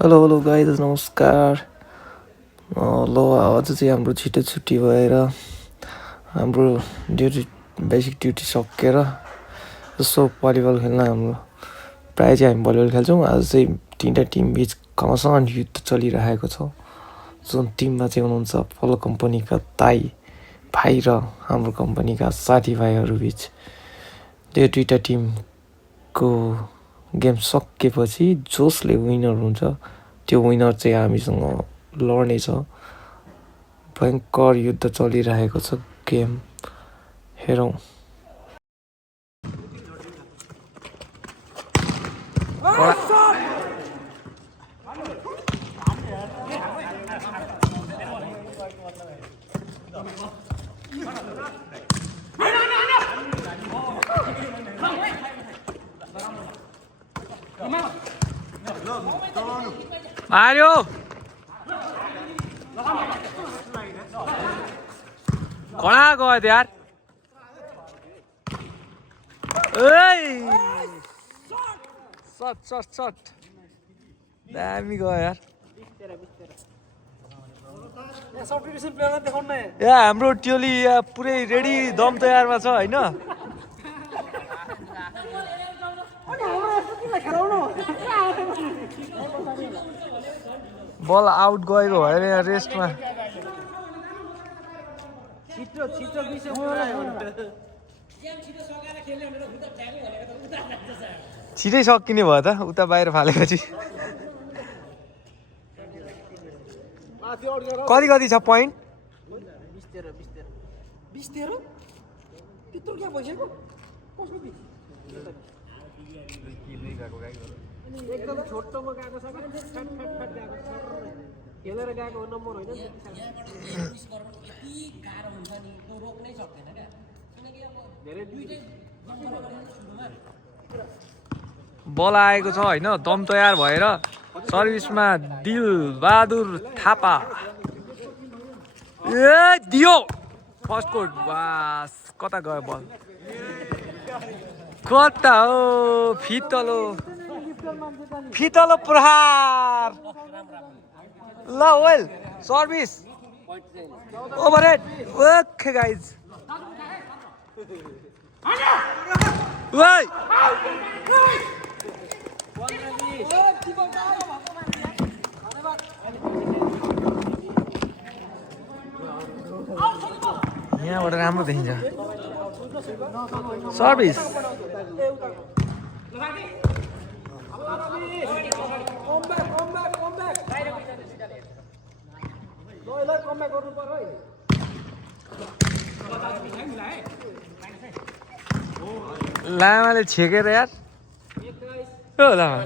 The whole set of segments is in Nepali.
हेलो हेलो गाइज नमस्कार। ल आज चाहिँ हाम्रो छिटो छुट्टी भएर हाम्रो बेसिक ड्युटी सकेर यसो भलिबल खेल्न हाम्रो प्रायः चाहिँ हामी भलिबल खेल्छौँ। आज चाहिँ तिनवटा टिम बिच घमासान युद्ध चलिरहेको छ। जुन टिममा चाहिँ हुनुहुन्छ पल्लो कम्पनीका दाई भाइ र हाम्रो कम्पनीका साथीभाइहरू बिच त्यो दुईवटा टिमको गेम सकेपछि जसले विनर हुन्छ त्यो विनर चाहिँ हामीसँग लड्नेछ। भयङ्कर युद्ध चलिरहेको छ, गेम हेरौँ। मार्यो कहाँ गयो यार? सट दामी गयो यार। हाम्रो ट्योली पुरै रेडी दम तयारमा छ होइन। बल आउट गएको भएर यहाँ रेस्टमा छिटै सकिने भयो त उता बाहिर फालेपछि। कति छ पोइन्ट? एकदम छोटोमा गएको छ खेलेर गएको नम्बर होइन। बल आएको छ होइन, दम तयार भएर सर्भिसमा दिल बहादुर थापा दियो फर्स्ट कोट। बास कता गयो बल? कता हो? फितलो प्रहार। ल well service overhead. Okay guys यहाँबाट राम्रो देखिन्छ सर्भिस। लामाले छेकेर यार लामा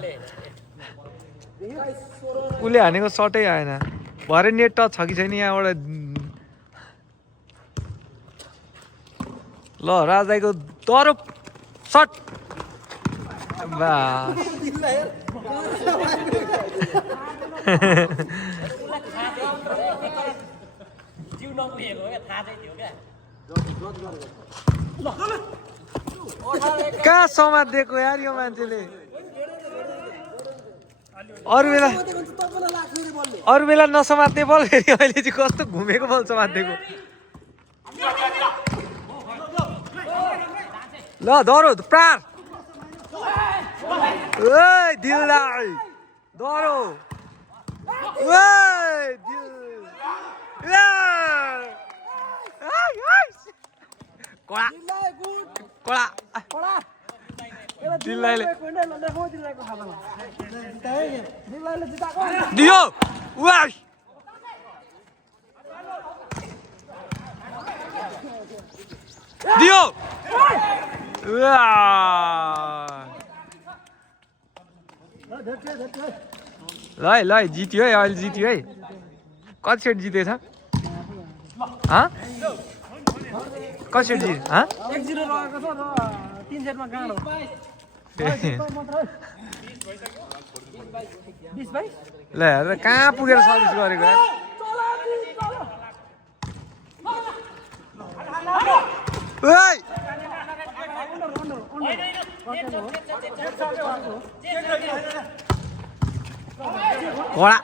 उसले हानेको सटै आएन। भरे नेट टच छ कि छैन यहाँबाट? ल राजाको तरो सट कहाँ समातिदिएको यार यो मान्छेले? अरू बेला नसमात्ने बल फेरि अहिले चाहिँ कस्तो घुमेको बल समातिदिएको। ल दरो प्रार दिललाई दरो दियो दियो ल जित्यो है, अहिले जित्यो है। कति सेट जितेछ? कति सेट जित? 1-0 रहेको छ र 3 सेटमा गाँडो। 20 ल हेर कहाँ पुगेर सर्भिस गरेको यार। कडा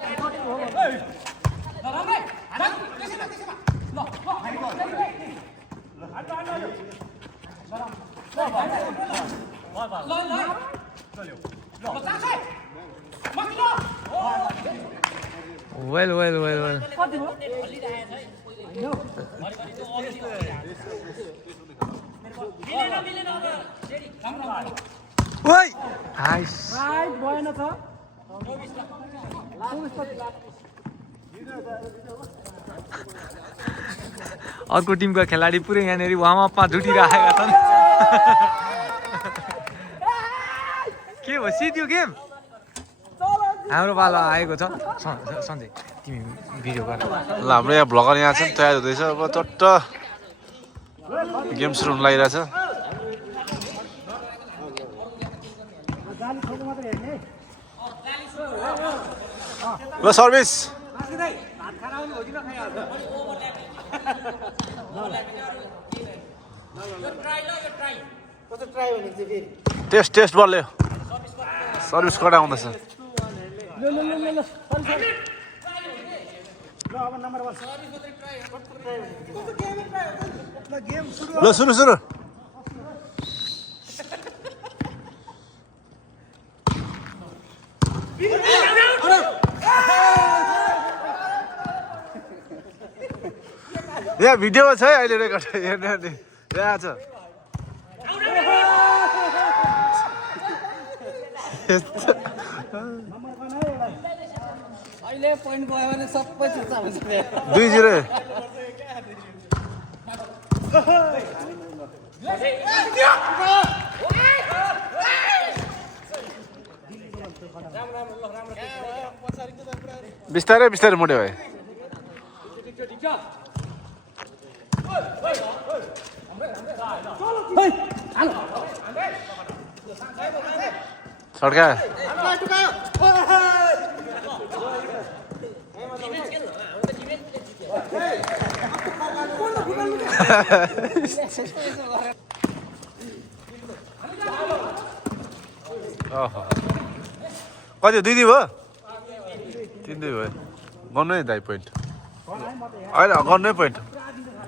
वेल वेल वेल वेल ओइ नाइस राइट भएन त अर्को टिमका खेलाडी पुरै यहाँनिर वार्मअपमा जुटिरहेका छन् के हो सिद्धियो गेम हाम्रो पालो आएको छ सञ्जय तिमी भिडियो गर ल हाम्रो यहाँ भ्लगर यहाँ छ तयार हुँदैछ अब चट्ट गेम सुरु हुन लागिरहेछ ल सर्भिस टेस्ट टेस्ट बलले सर्भिस कडा आउँदैछ ल सुरु सुरु यहाँ भिडियोमा छ है अहिले रेकर्ड हेर्ने यहाँ छ अहिले पोइन्ट गयो भने सबै चुच्चा हुन्छ 2-0 बिस्तारै बिस्तारै मोड्यो भाइ सड्का कति 2-2 भयो 3-2 भयो गर्नु है दाइ पोइन्ट होइन गर्नु है पोइन्ट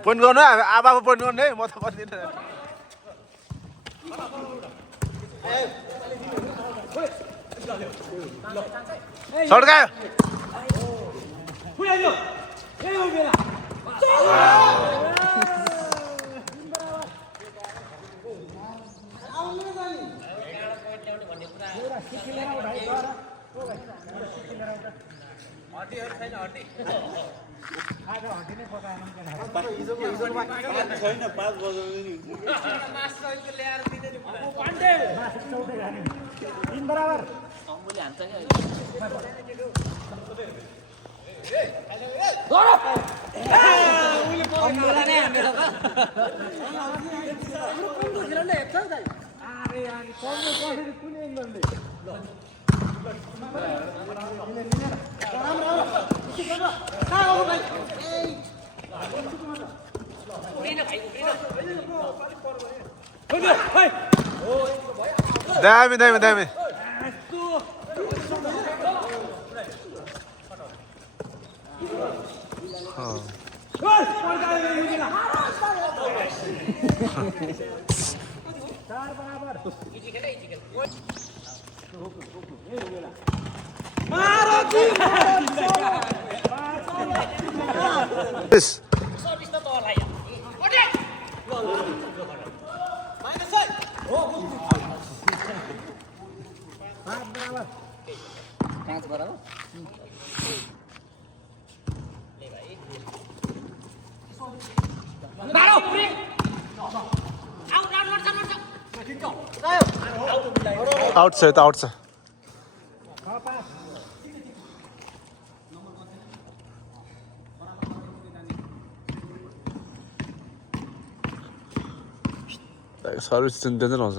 गर्नु है आफू पोइन्ट गर्नु है म त गर्दिनँ सड्कायो दामी दामी दामी Yes. Out side, out side. Service danger आउँछ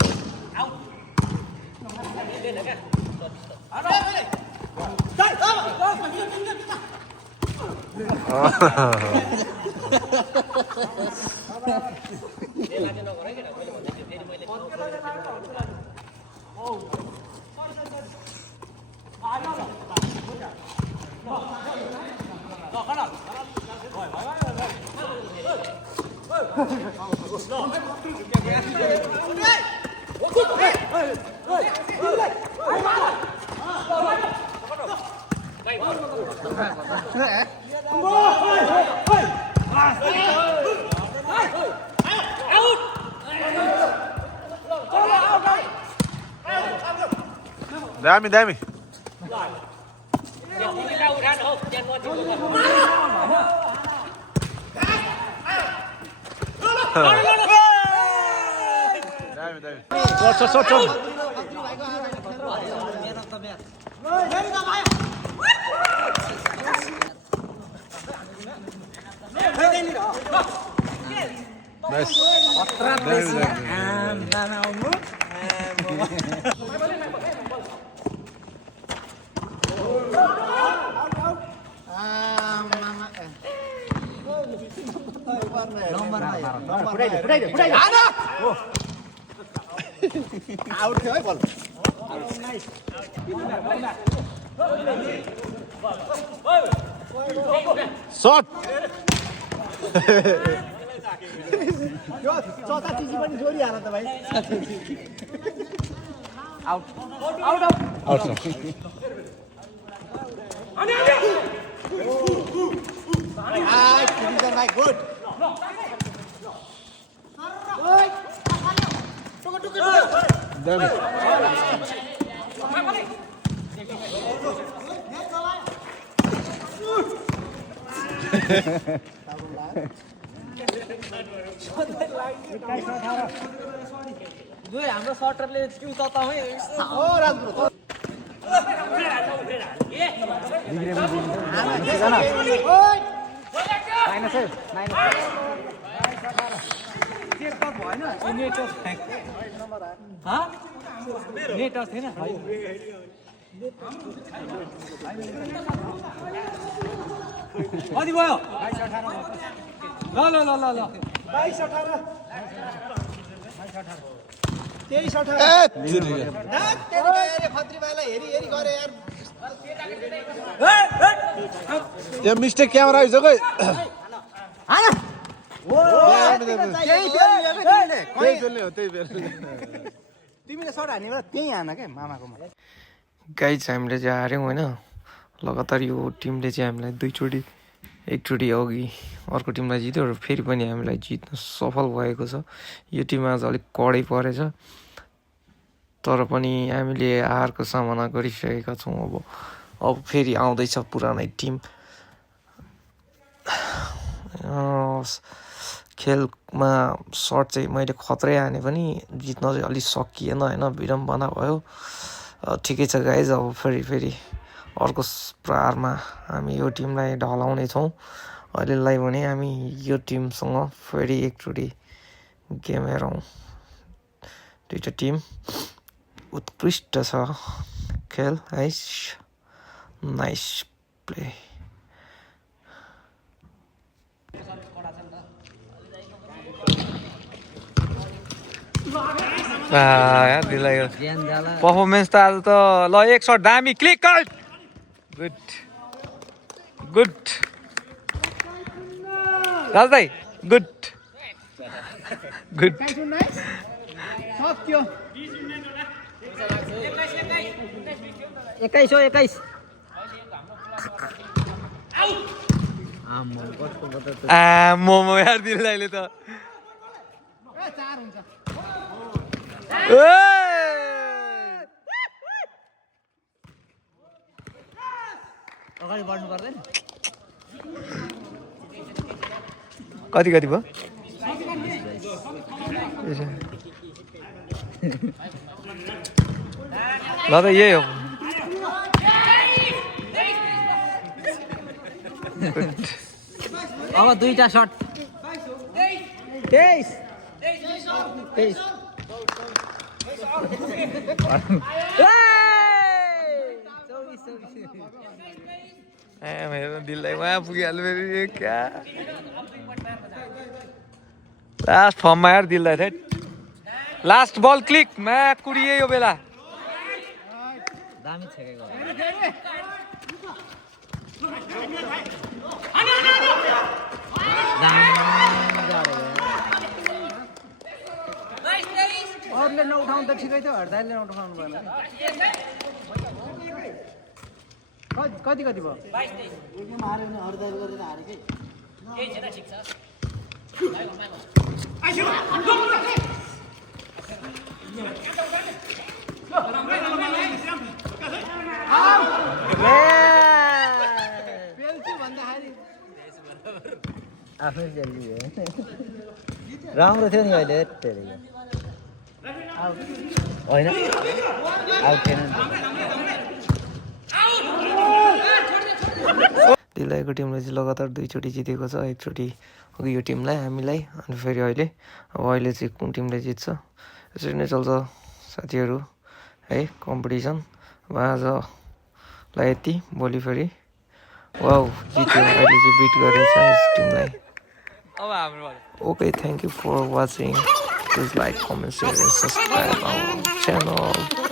Dami, dami. Dami, dami. Shot. Nice. Shot. Out. Dami. हाम्रो सटरले स्किल तताउँ नेट थिएन कति भयो ल 22 यो मिस्टेक क्यामेरा आइज गए तिमीले सट हानेर त्यही हान के मामाकोमा गाइज हामीले चाहिँ हार्यौँ होइन लगातार यो टिमले चाहिँ हामीलाई एकचोटि अघि अर्को टिमलाई जित्यो र फेरि पनि हामीलाई जित्न सफल भएको छ। यो टिम आज अलिक कडै परेछ तर पनि हामीले हारको सामना गरिसकेका छौँ। अब फेरि आउँदैछ पुरानै टिम। खेलमा सर्ट चाहिँ मैले खत्रै हाने पनि जित्न चाहिँ अलिक सकिएन होइन, विडम्बना भयो। ठिकै छ गाइज, अब फेरि अर्को प्रहारमा हामी यो टिमलाई ढलाउने छौँ। अहिलेलाई भने हामी यो टिमसँग फेरि एकचोटि गेम हेरौँ। दुईवटा टिम उत्कृष्ट छ खेल है, नाइस प्ले। यार दिलायो पर्फर्मेन्स त आज त ल एक सर्ट दामी क्लिक गुड राज भाइ गुड 21 मोमो यार दिलाइले त अगाडि बढ्नु पर्दैन। कति भयो ल त यही हो। अब दुईटा शट 23 मेरो दिललाई उहाँ पुगिहाल्नु फेरि क्या लास्ट फर्ममा यार दिललाई थे। लास्ट बल क्लिक मा कुडिए यो बेला दामी छेकेको हर्दाइलले नउठाउनु त ठिकै थियो हर्दाइलले नउठाउनु भएन कति कति भयो 22-23 हार्यो भने हर्दाइल गरेर हारेकै केही छैन ठिक छ आफै जल्दी राम्रो थियो नि अहिले होइन आउट थिएन दिलाएको टिमले चाहिँ लगातार 2 चोटि जितेको छ एकचोटि अघि यो टिमलाई हामीलाई अनि फेरि अहिले चाहिँ कुन टिमले जित्छ यसरी नै चल्छ साथीहरू है कम्पिटिसन अब आजलाई यति भोलि फेरि वाउ जित्यो अहिले चाहिँ बिट गरेछ यस टिमलाई Okay, thank you for watching. Please like, comment, share, and subscribe our channel.